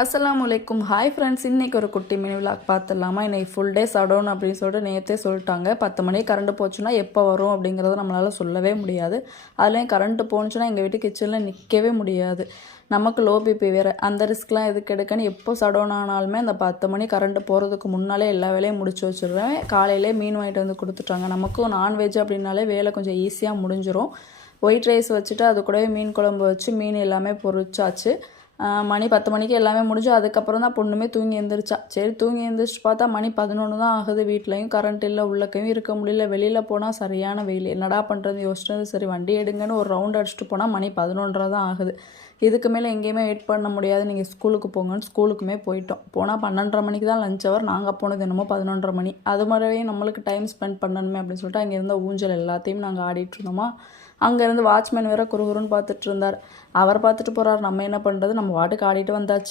அஸ்ஸலாமுலைக்கும். Hi friends, இன்றைக்கி ஒரு குட்டி மினி விலாக் பார்த்துடலாமா? இன்றைக்கி ஃபுல் டே ஷடவுன் அப்படின்னு சொல்லிட்டு நேற்றே சொல்லிட்டாங்க. 10 மணிக்கு கரண்ட்டு போச்சுன்னா எப்போ வரும் அப்படிங்கிறத நம்மளால் சொல்லவே முடியாது. அதுலேயும் கரண்ட்டு போணுச்சுன்னா எங்கள் வீட்டு கிச்சனில் நிற்கவே முடியாது. நமக்கு லோ பிபி வேறு, அந்த ரிஸ்க்லாம் எதுக்கு எடுக்கன்னு எப்போ ஷடவுன் ஆனாலுமே அந்த 10 மணி கரண்ட்டு போகிறதுக்கு முன்னாலே எல்லா வேலையும் முடிச்சு வச்சுருவேன். காலையிலே மீன் வாங்கிட்டு வந்து கொடுத்துட்டாங்க. நமக்கும் நான்வெஜ் அப்படின்னாலே வேலை கொஞ்சம் ஈஸியாக முடிஞ்சிடும். ஒயிட் ரைஸ் வச்சுட்டு அது கூடவே மீன் குழம்பு வச்சு மீன் எல்லாமே பொரிச்சாச்சு. மணி 10 மணிக்கு எல்லாமே முடிஞ்சு அதுக்கப்புறம் தான் பொண்ணுமே தூங்கி எழுந்திரிச்சா. சரி தூங்கி எழுந்திரிச்சு பார்த்தா மணி 11 தான் ஆகுது. வீட்லேயும் கரண்ட் இல்லை, உள்ளக்கையும் இருக்க முடியல. வெளியில் போனால் சரியான வெயில், என்னடா பண்ணுறது யோசிச்சது. சரி வண்டி எடுங்கன்னு ஒரு ரவுண்ட் அடிச்சுட்டு போனால் மணி 11:30 தான் ஆகுது. இதுக்கு மேலே எங்கேயுமே வெயிட் பண்ண முடியாது, நீங்கள் ஸ்கூலுக்கு போங்கன்னு ஸ்கூலுக்குமே போயிட்டோம். போனால் 12:30 மணிக்கு தான் லஞ்ச் அவர். நாங்கள் போனது என்னமோ 11:30 மணி. அது மாதிரியே நம்மளுக்கு டைம் ஸ்பெண்ட் பண்ணணுமே அப்படின்னு சொல்லிட்டு அங்கே இருந்த ஊஞ்சல் எல்லாத்தையும் நாங்கள் ஆடிட்டு இருந்தோமா. அங்கேருந்து வாட்ச்மேன் வேறு குறுகுறுன்னு பார்த்துட்டு இருந்தார். அவர் பார்த்துட்டு போகிறார், நம்ம என்ன பண்ணுறது, நம்ம வாட்டுக்கு ஆடிட்டு வந்தாச்சு.